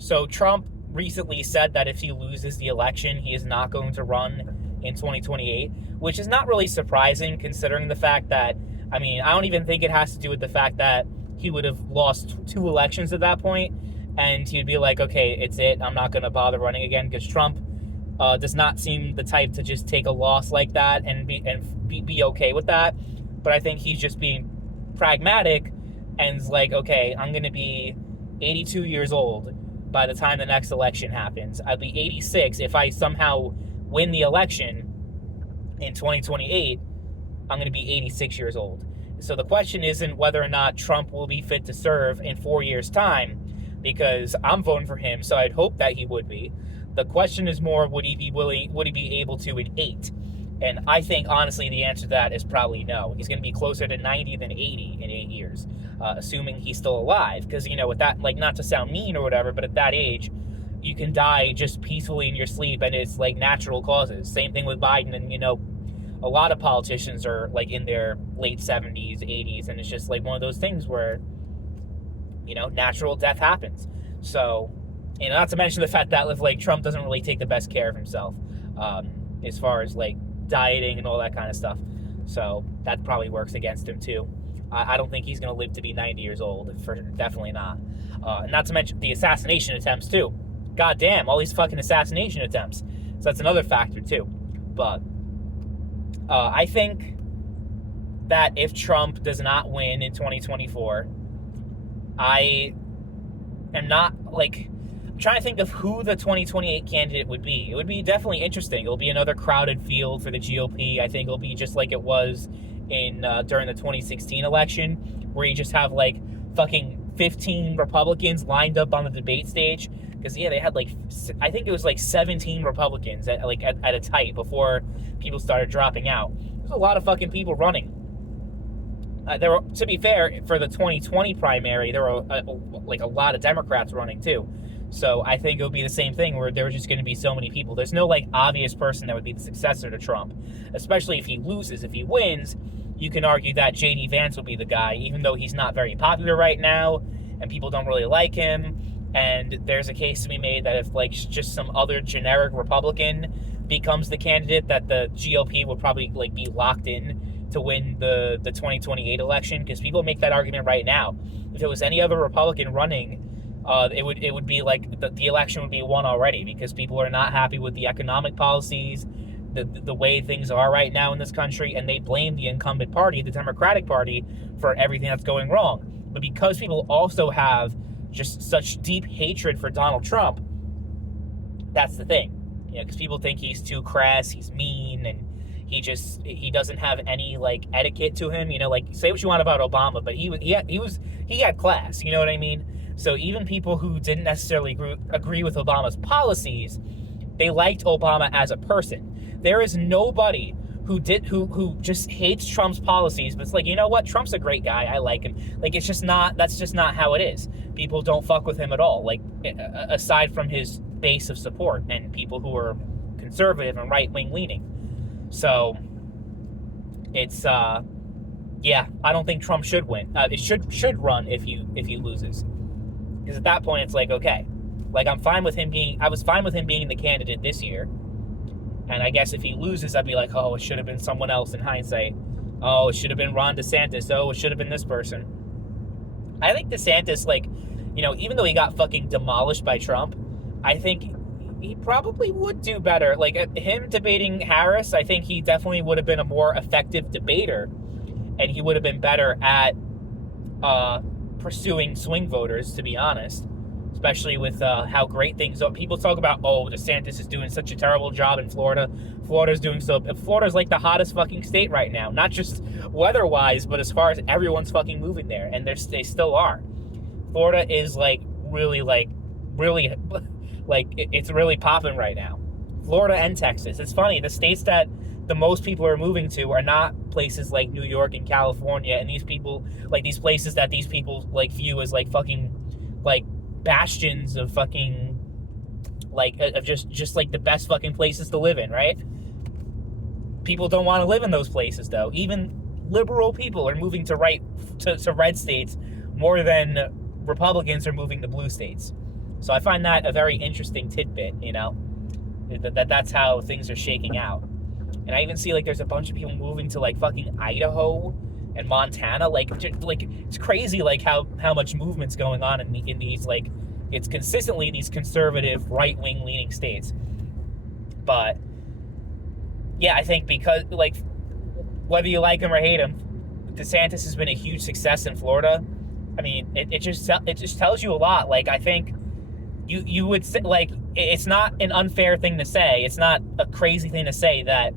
So Trump recently said that if he loses the election, he is not going to run in 2028, which is not really surprising considering the fact that, I mean, I don't even think it has to do with the fact that he would have lost two elections at that point, and he'd be like, okay, it's it. I'm not going to bother running again, because Trump does not seem the type to just take a loss like that and be okay with that. But I think he's just being pragmatic and is like, okay, I'm going to be 82 years old by the time the next election happens. I'll be 86 if I somehow win the election in 2028. I'm going to be 86 years old. So the question isn't whether or not Trump will be fit to serve in 4 years' time, because I'm voting for him, so I'd hope that he would be. The question is more, would he be able to in 8? And I think, honestly, the answer to that is probably no. He's going to be closer to 90 than 80 in 8 years, assuming he's still alive. Because, with that, like, not to sound mean or whatever, but at that age, you can die just peacefully in your sleep, and it's, like, natural causes. Same thing with Biden, and, a lot of politicians are, like, in their late 70s, 80s, and it's just, like, one of those things where, natural death happens. So, not to mention the fact that, like, Trump doesn't really take the best care of himself, as far as, like, dieting and all that kind of stuff. So that probably works against him too. I don't think he's going to live to be 90 years old. Definitely not. And not to mention the assassination attempts too. God damn, all these fucking assassination attempts. So that's another factor too. But I think that if Trump does not win in 2024, I am not, like, trying to think of who the 2028 candidate would be. It would be definitely interesting. It'll be another crowded field for the GOP. I think it'll be just like it was in during the 2016 election, where you just have like fucking 15 Republicans lined up on the debate stage. Because they had like, I think it was like 17 Republicans at a tight before people started dropping out. There's a lot of fucking people running. There were, to be fair, for the 2020 primary, there were like a lot of Democrats running too. So I think it would be the same thing where there was just going to be so many people. There's no like obvious person that would be the successor to Trump, especially if he loses. If he wins, you can argue that J.D. Vance will be the guy, even though he's not very popular right now and people don't really like him. And there's a case to be made that if like just some other generic Republican becomes the candidate, that the GOP would probably like be locked in to win the 2028 election, because people make that argument right now. If it was any other Republican running, it would be like the election would be won already, because people are not happy with the economic policies, the way things are right now in this country, and they blame the incumbent party, the Democratic Party, for everything that's going wrong. But because people also have just such deep hatred for Donald Trump, that's the thing. Because people think he's too crass, he's mean, and he doesn't have any like etiquette to him. Like, say what you want about Obama, but he had class. You know what I mean? So even people who didn't necessarily agree with Obama's policies, they liked Obama as a person. There is nobody who just hates Trump's policies, but it's like, you know what? Trump's a great guy. I like him. Like, that's just not how it is. People don't fuck with him at all. Like, aside from his base of support and people who are conservative and right-wing leaning. So it's, I don't think Trump should win. It should run if he loses. Because at that point, it's like, okay, like I was fine with him being the candidate this year. And I guess if he loses, I'd be like, oh, it should have been someone else in hindsight. Oh, it should have been Ron DeSantis. Oh, it should have been this person. I think DeSantis, like, even though he got fucking demolished by Trump, I think he probably would do better. Like, him debating Harris, I think he definitely would have been a more effective debater. And he would have been better at pursuing swing voters, to be honest, especially with how great things are. People talk about, oh, DeSantis is doing such a terrible job in Florida. Florida's like the hottest fucking state right now, not just weather-wise, but as far as everyone's fucking moving there, and they still are. Florida is really it's really popping right now. Florida and Texas. It's funny, the states that the most people are moving to are not places like New York and California, and these places that these people like view as like fucking like bastions of fucking like of just like the best fucking places to live in, right? People don't want to live in those places though. Even liberal people are moving to red states more than Republicans are moving to blue states. So I find that a very interesting tidbit, that's how things are shaking out. And I even see like there's a bunch of people moving to like fucking Idaho and Montana. Like it's crazy like how much movement's going on in these like it's consistently these conservative right wing leaning states. But yeah, I think because like whether you like him or hate him, DeSantis has been a huge success in Florida. I mean, it just tells you a lot. Like I think you would say, like, it's not an unfair thing to say. It's not a crazy thing to say that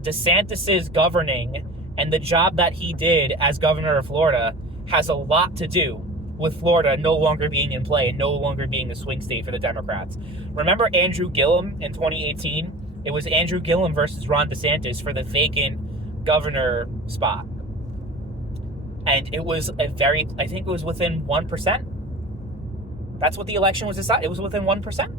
DeSantis's governing and the job that he did as governor of Florida has a lot to do with Florida no longer being in play, no longer being a swing state for the Democrats. Remember Andrew Gillum in 2018? It was Andrew Gillum versus Ron DeSantis for the vacant governor spot. And it was I think it was within 1%. That's what the election was decided. It was within 1%.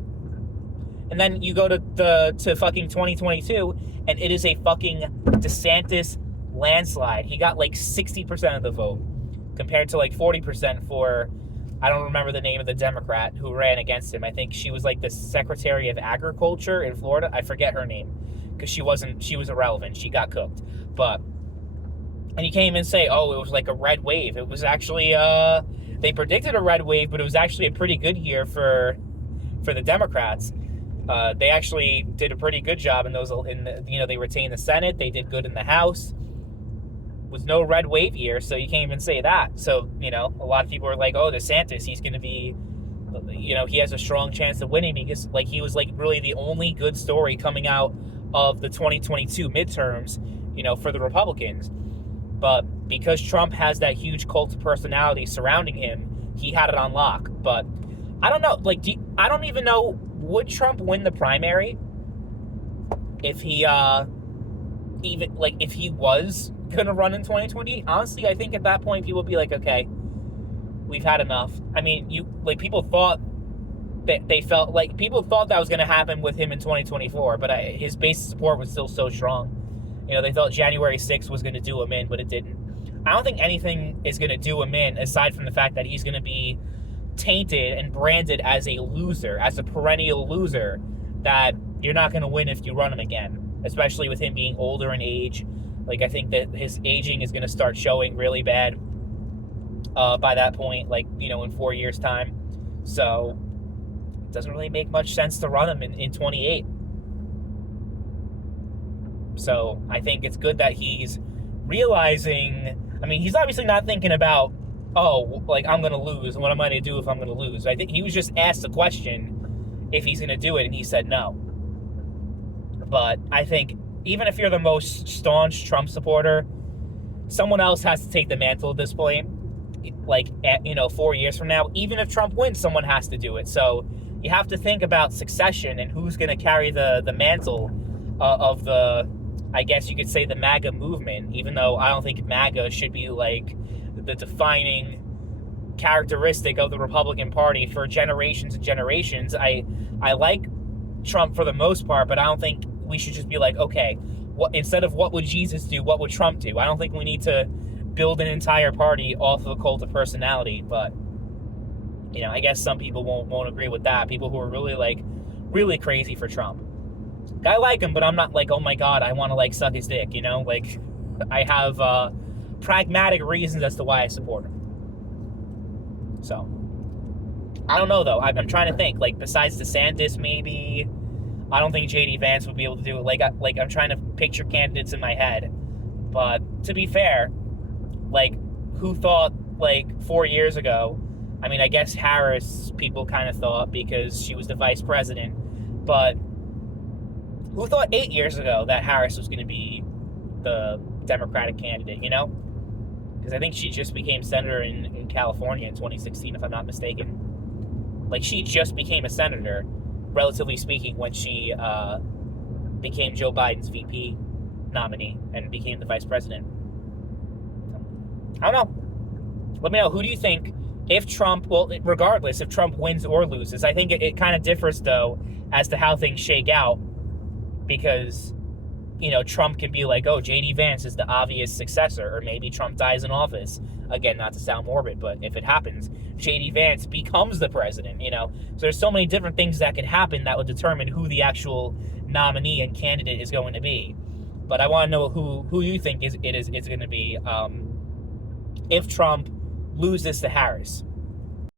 And then you go to fucking 2022, and it is a fucking DeSantis landslide. He got like 60% of the vote, compared to like 40% for, I don't remember the name of the Democrat who ran against him. I think she was like the Secretary of Agriculture in Florida. I forget her name, because she was irrelevant. She got cooked. And he came and say, oh, it was like a red wave. It was actually, they predicted a red wave, but it was actually a pretty good year for the Democrats. They actually did a pretty good job in those. They retained the Senate. They did good in the House. Was no red wave year, so you can't even say that. So a lot of people are like, "Oh, DeSantis, he's going to be, he has a strong chance of winning because like he was like really the only good story coming out of the 2022 midterms, for the Republicans." But because Trump has that huge cult of personality surrounding him, he had it on lock. But I don't know. Like, I don't even know. Would Trump win the primary if he if he was gonna run in 2028? Honestly, I think at that point people would be like, okay, we've had enough. I mean, people thought that people thought that was gonna happen with him in 2024, but his base support was still so strong. They thought January 6th was gonna do him in, but it didn't. I don't think anything is gonna do him in aside from the fact that he's gonna be tainted and branded as a loser, as a perennial loser, that you're not going to win if you run him again, especially with him being older in age. Like, I think that his aging is going to start showing really bad by that point, in 4 years' time. So it doesn't really make much sense to run him in 28. So I think it's good that he's realizing, I mean, he's obviously not thinking about, oh, like, I'm going to lose, and what am I going to do if I'm going to lose? I think he was just asked the question if he's going to do it, and he said no. But I think even if you're the most staunch Trump supporter, someone else has to take the mantle at this point. 4 years from now, even if Trump wins, someone has to do it. So you have to think about succession and who's going to carry the mantle of the, I guess you could say, the MAGA movement, even though I don't think MAGA should be like the defining characteristic of the Republican Party for generations and generations. I like Trump for the most part, but I don't think we should just be like, okay, instead of what would Jesus do, what would Trump do? I don't think we need to build an entire party off of a cult of personality. But I guess some people won't agree with that. People who are really crazy for Trump. I like him, but I'm not like, oh my God, I want to suck his dick. I have pragmatic reasons as to why I support him. So I don't know though. I'm trying to think. Besides DeSantis, maybe. I don't think JD Vance would be able to do it. I'm trying to picture candidates in my head. But to be fair, who thought 4 years ago? I mean, I guess Harris, people kind of thought because she was the vice president. But who thought 8 years ago that Harris was going to be the Democratic candidate? Because I think she just became senator in California in 2016, if I'm not mistaken. She just became a senator, relatively speaking, when she became Joe Biden's VP nominee and became the vice president. I don't know. Let me know. Who do you think, if Trump, regardless if Trump wins or loses, I think it kind of differs, though, as to how things shake out. Because Trump can be like, oh, J.D. Vance is the obvious successor, or maybe Trump dies in office. Again, not to sound morbid, but if it happens, J.D. Vance becomes the president, So there's so many different things that could happen that would determine who the actual nominee and candidate is going to be. But I want to know who you think it's going to be if Trump loses to Harris.